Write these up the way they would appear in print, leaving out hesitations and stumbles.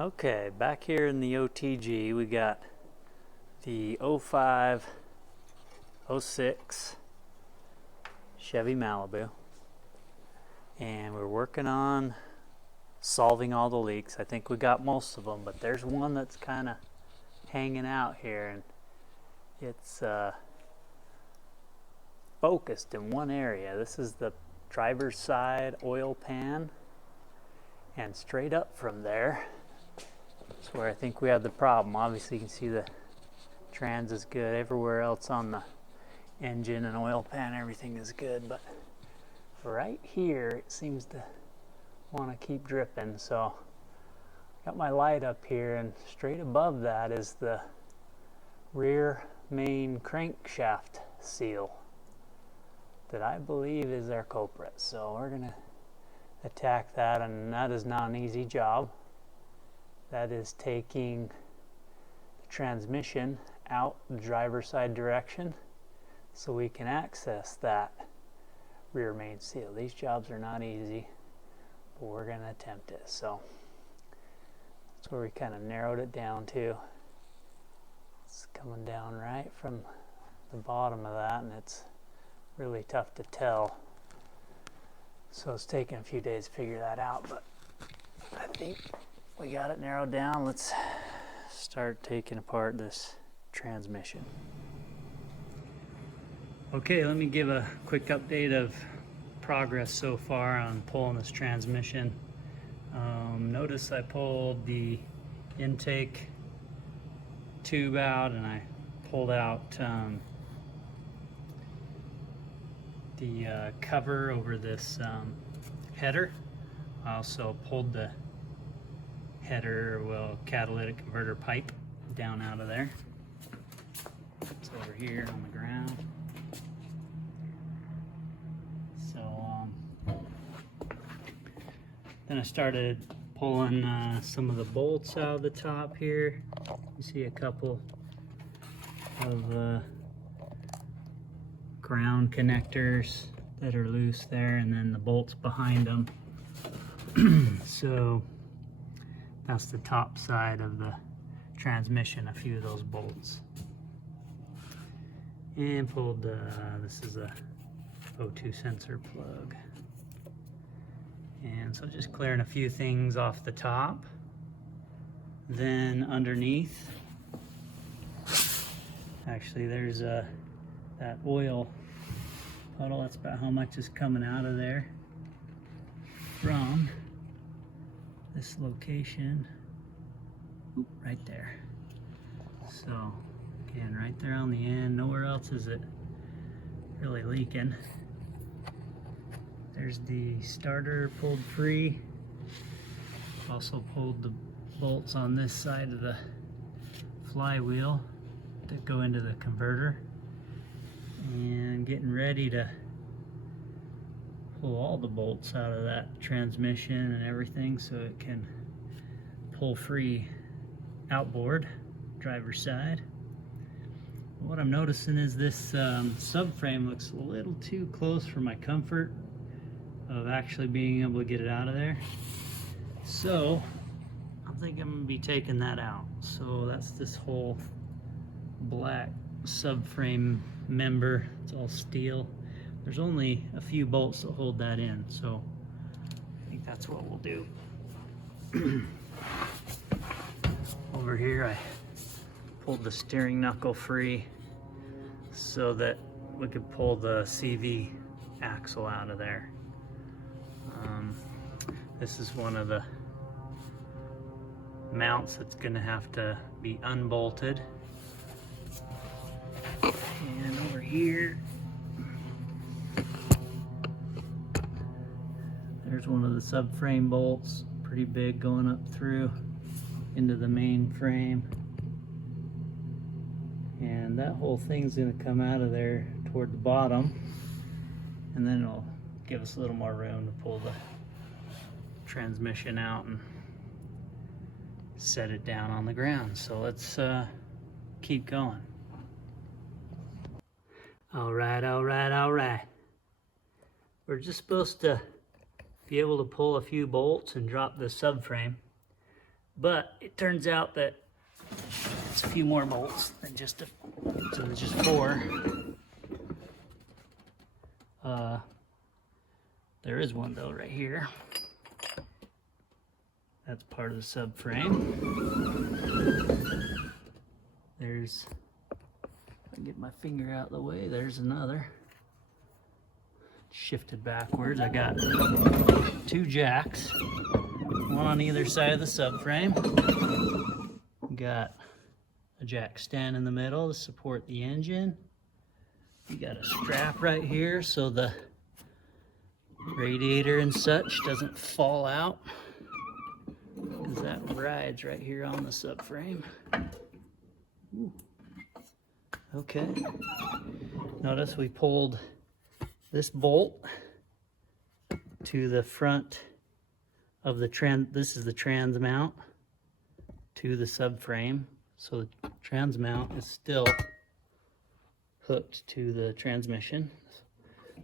Okay, back here in the OTG we got the 05, 06 Chevy Malibu, and we're working on solving all the leaks. I think we got most of them, but there's one that's kind of hanging out here, and it's focused in one area. This is the driver's side oil pan, and straight up from there is where I think we have the problem. Obviously you can see the trans is good. Everywhere else on the engine and oil pan, everything is good, but right here it seems to want to keep dripping. So got my light up here, and straight above that is the rear main crankshaft seal that I believe is our culprit. So we're gonna attack that, and that is not an easy job. That is taking the transmission out the driver's side direction so we can access that rear main seal. These jobs are not easy, but we're going to attempt it. So that's where we kind of narrowed it down to. It's coming down right from the bottom of that, and it's really tough to tell. So it's taken a few days to figure that out, but I think we got it narrowed down. Let's start taking apart this transmission. Okay, let me give a quick update of progress so far on pulling this transmission. Notice I pulled the intake tube out, and I pulled out the cover over this header. I also pulled the header, catalytic converter pipe down out of there. It's over here on the ground. So then I started pulling some of the bolts out of the top here. You see a couple of ground connectors that are loose there, and then the bolts behind them. So that's the top side of the transmission, a few of those bolts. And pulled, this is a O2 sensor plug. And so just clearing a few things off the top. Then underneath, actually there's that oil puddle. That's about how much is coming out of there from this location. Oop, right there. So again, right there on the end, nowhere else is it really leaking. There's the starter pulled free. Also pulled the bolts on this side of the flywheel that go into the converter, and getting ready to pull all the bolts out of that transmission and everything so it can pull free outboard, driver's side. What I'm noticing is this subframe looks a little too close for my comfort of actually being able to get it out of there. So I think I'm gonna be taking that out. So that's this whole black subframe member. It's all steel. There's only a few bolts that hold that in, so I think that's what we'll do. Over here I pulled the steering knuckle free so that we could pull the CV axle out of there. This is one of the mounts that's going to have to be unbolted. And over here, there's one of the subframe bolts, pretty big, going up through into the main frame. And that whole thing's going to come out of there toward the bottom, and then it'll give us a little more room to pull the transmission out and set it down on the ground. So let's keep going. All right. We're just supposed to be able to pull a few bolts and drop the subframe. But it turns out that it's a few more bolts than just so there's just 4. There is one though right here. That's part of the subframe. There's, if I can get my finger out of the way, there's another. Shifted backwards. I got 2 jacks, one on either side of the subframe. Got a jack stand in the middle to support the engine. You got a strap right here so the radiator and such doesn't fall out, because that rides right here on the subframe. Ooh. Okay. Notice we pulled this bolt to the front of the this is the trans mount to the subframe. So the trans mount is still hooked to the transmission.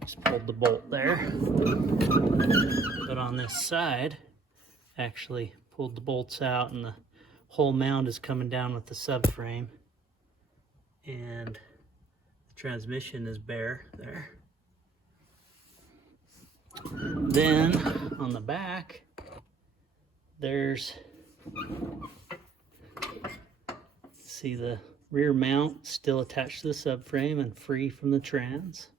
Just pulled the bolt there. But on this side, actually pulled the bolts out, and the whole mount is coming down with the subframe. And the transmission is bare there. Then on the back, there's, see the rear mount still attached to the subframe and free from the trans.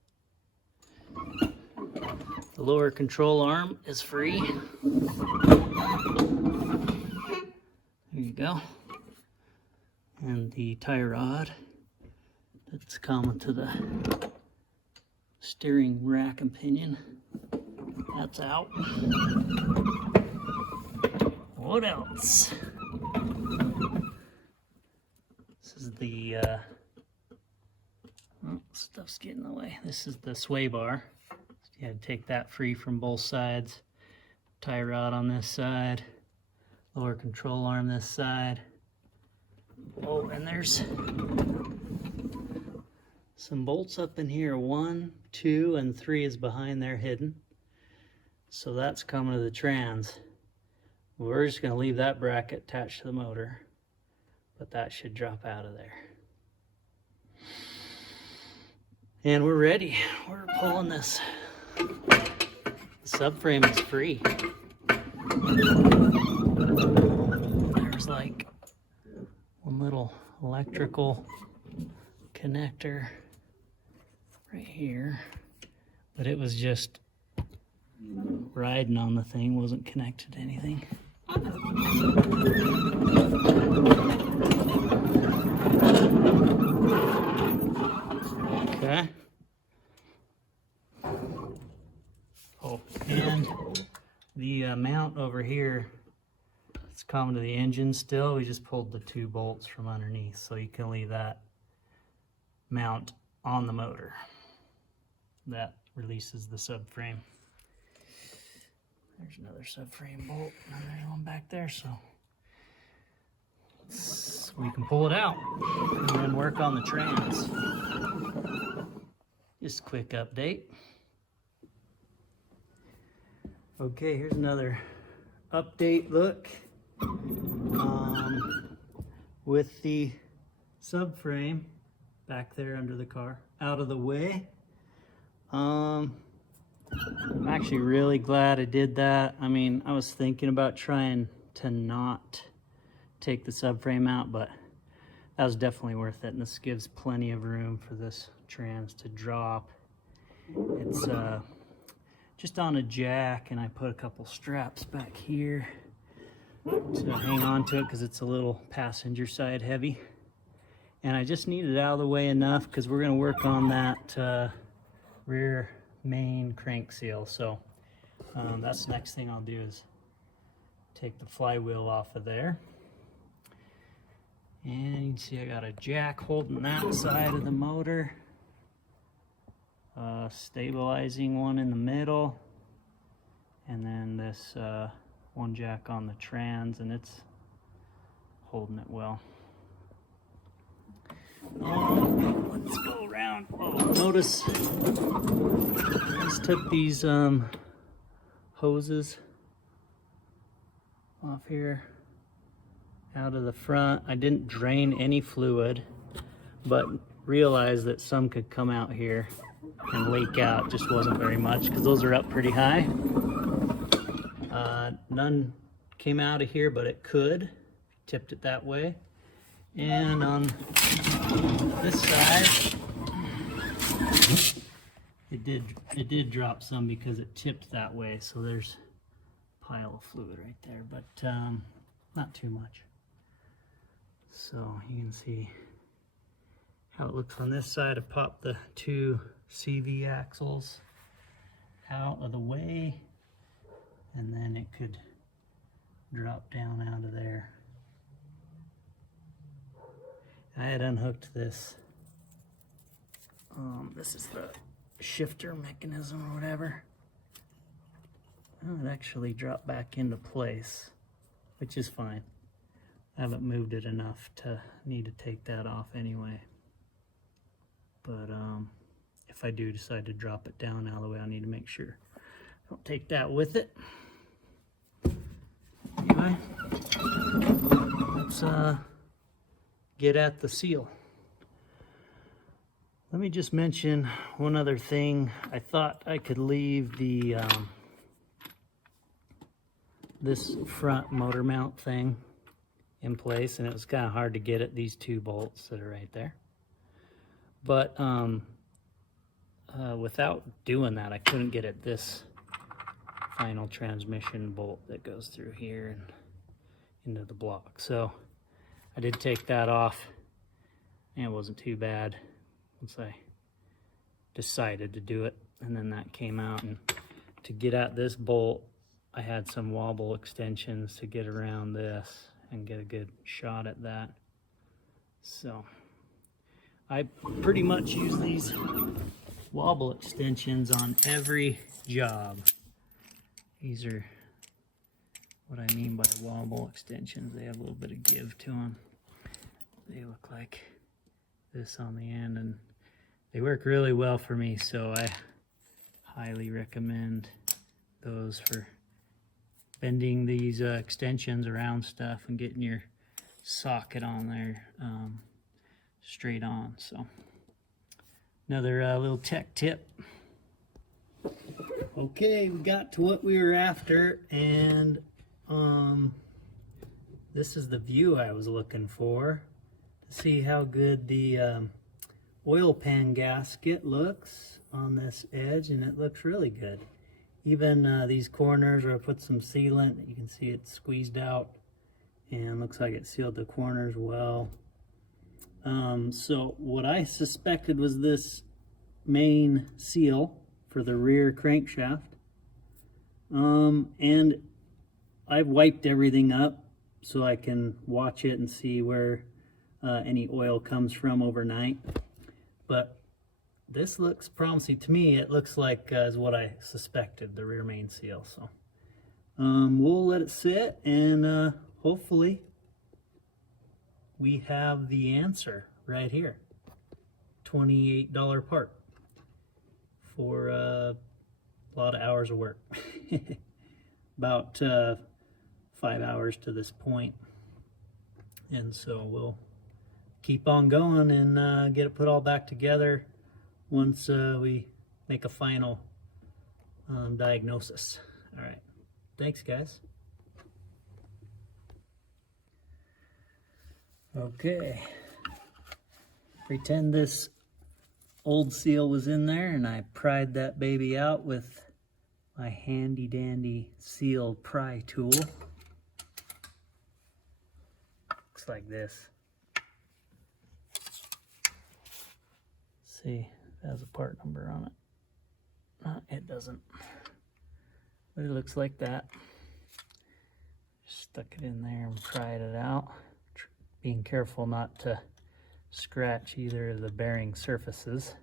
The lower control arm is free. There you go. And the tie rod that's common to the steering rack and pinion, that's out. What else? This is the oh, stuff's getting in the way. This is the sway bar. So you had to take that free from both sides. Tie rod on this side, lower control arm this side. Oh, and there's some bolts up in here. 1, 2, and 3 is behind there hidden. So that's coming to the trans. We're just going to leave that bracket attached to the motor, but that should drop out of there. And we're ready. We're pulling this. The subframe is free. There's like one little electrical connector right here, but it was just riding on the thing, wasn't connected to anything. Okay. Oh, and the mount over here, it's common to the engine still. We just pulled the 2 bolts from underneath, so you can leave that mount on the motor. That releases the subframe. There's another subframe bolt, and there's one back there, so we can pull it out and then work on the trans. Just a quick update. Okay, here's another update look with the subframe back there under the car out of the way. I'm actually really glad I did that. I mean, I was thinking about trying to not take the subframe out, but that was definitely worth it. And this gives plenty of room for this trans to drop. It's just on a jack, and I put a couple straps back here to hang on to it because it's a little passenger side heavy. And I just need it out of the way enough because we're going to work on that rear main crank seal. So that's the next thing I'll do, is take the flywheel off of there. And you can see I got a jack holding that side of the motor, stabilizing one in the middle, and then this one jack on the trans, and it's holding it well. Let's go around. Oh, notice I just took these hoses off here. out of the front. I didn't drain any fluid, but realized that some could come out here and leak out. Just wasn't very much because those are up pretty high. None came out of here, but it could. Tipped it that way. And on this side, it did drop some because it tipped that way. So there's a pile of fluid right there, but not too much. So you can see how it looks on this side. I popped the 2 CV axles out of the way, and then it could drop down out of there. I had unhooked this. This is the shifter mechanism or whatever. Oh, it actually dropped back into place, which is fine. I haven't moved it enough to need to take that off anyway. But if I do decide to drop it down out of the way, I need to make sure I don't take that with it. Anyway, let's get at the seal. Let me just mention one other thing. I thought I could leave the this front motor mount thing in place, and it was kind of hard to get at these 2 bolts that are right there. But without doing that, I couldn't get at this final transmission bolt that goes through here and into the block. So I did take that off, and it wasn't too bad once I decided to do it. And then that came out, and to get at this bolt, I had some wobble extensions to get around this and get a good shot at that. So I pretty much use these wobble extensions on every job. These are what I mean by wobble extensions. They have a little bit of give to them. They look like this on the end, and they work really well for me, so I highly recommend those for bending these extensions around stuff and getting your socket on there straight on. So another little tech tip. Okay, we got to what we were after, and this is the view I was looking for to see how good the oil pan gasket looks on this edge, and it looks really good. Even these corners where I put some sealant, you can see it squeezed out, and looks like it sealed the corners well. So what I suspected was this main seal for the rear crankshaft, and I've wiped everything up so I can watch it and see where any oil comes from overnight. But this looks promising to me. It looks like is what I suspected, the rear main seal. So we'll let it sit, and hopefully we have the answer right here. $28 part for a lot of hours of work. About 5 hours to this point. And so we'll keep on going and get it put all back together once we make a final diagnosis. All right, thanks guys. Okay, pretend this old seal was in there, and I pried that baby out with my handy dandy seal pry tool. Looks like this. See, it has a part number on it. No, it doesn't. But it looks like that. Stuck it in there and pried it out. Being careful not to scratch either of the bearing surfaces.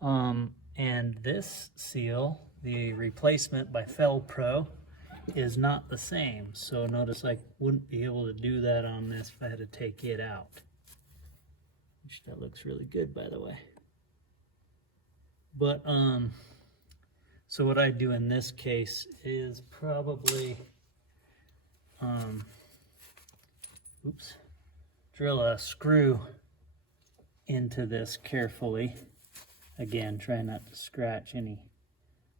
And this seal, the replacement by Fel Pro, is not the same. So notice I wouldn't be able to do that on this if I had to take it out. Which that looks really good, by the way. But so what I do in this case is probably oops, drill a screw into this carefully. Again, try not to scratch any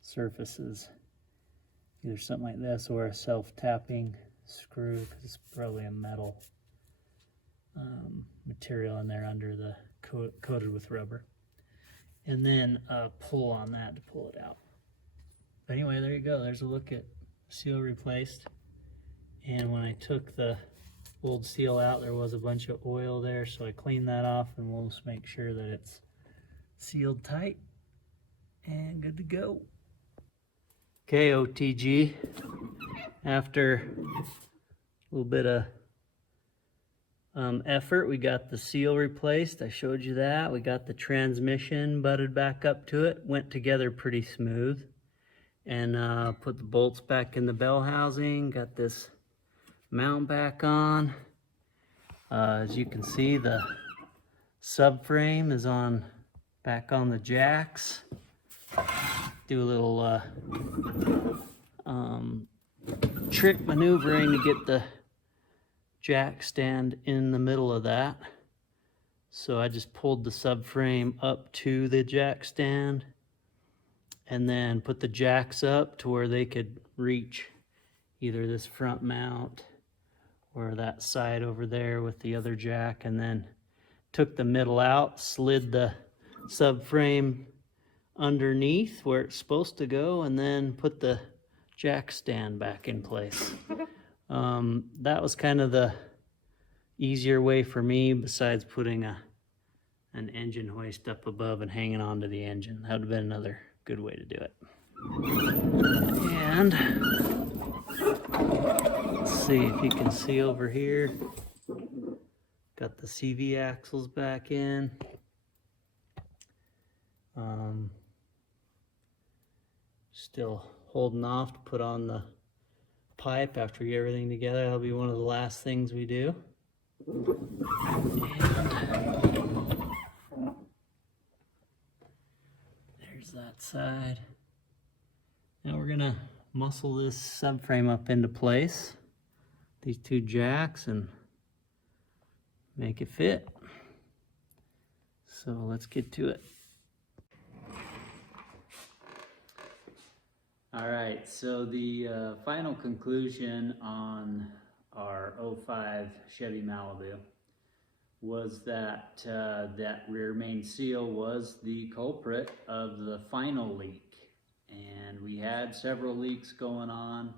surfaces. Either something like this or a self-tapping screw, because it's probably a metal material in there under the coated with rubber. And then pull on that to pull it out. But anyway, there you go. There's a look at seal replaced. And when I took the old seal out, there was a bunch of oil there, so I cleaned that off, and we'll just make sure that it's sealed tight and good to go. Okay, OTG, after a little bit of effort, we got the seal replaced. I showed you that. We got the transmission butted back up to it. Went together pretty smooth. And put the bolts back in the bell housing. Got this mount back on. As you can see, the subframe is back on the jacks. Do a little trick maneuvering to get the jack stand in the middle of that. So I just pulled the subframe up to the jack stand and then put the jacks up to where they could reach either this front mount or that side over there with the other jack, and then took the middle out, slid the subframe underneath where it's supposed to go, and then put the jack stand back in place. That was kind of the easier way for me, besides putting an engine hoist up above and hanging onto the engine. That would have been another good way to do it. And let's see if you can see over here. Got the CV axles back in. Still holding off to put on the pipe after we get everything together. That'll be one of the last things we do. And there's that side. Now we're gonna muscle this subframe up into place, these two jacks, and make it fit. So let's get to it. All right, so the final conclusion on our 05 Chevy Malibu was that that rear main seal was the culprit of the final leak. And we had several leaks going on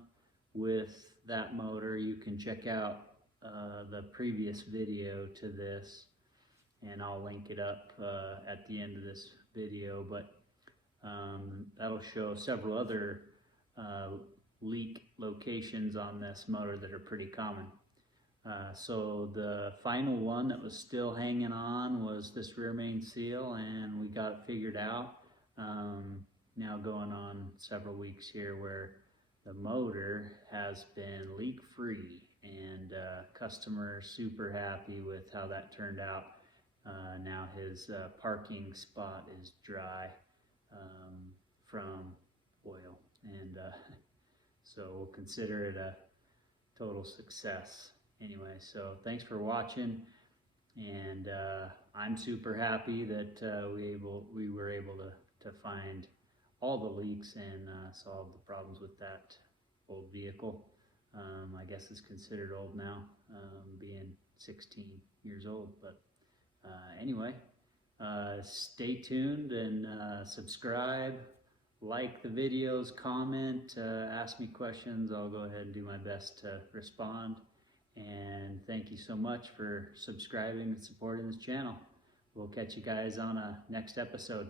with that motor. You can check out the previous video to this, and I'll link it up at the end of this video, but that'll show several other leak locations on this motor that are pretty common. So the final one that was still hanging on was this rear main seal, and we got it figured out. Now going on several weeks here where the motor has been leak free, and customer super happy with how that turned out. Now his parking spot is dry from oil, and so we'll consider it a total success. Anyway, so thanks for watching, and I'm super happy that we were able to find all the leaks and solve the problems with that old vehicle. I guess it's considered old now, being 16 years old, but anyway, stay tuned and subscribe, like the videos, comment, ask me questions. I'll go ahead and do my best to respond. And thank you so much for subscribing and supporting this channel. We'll catch you guys on a next episode.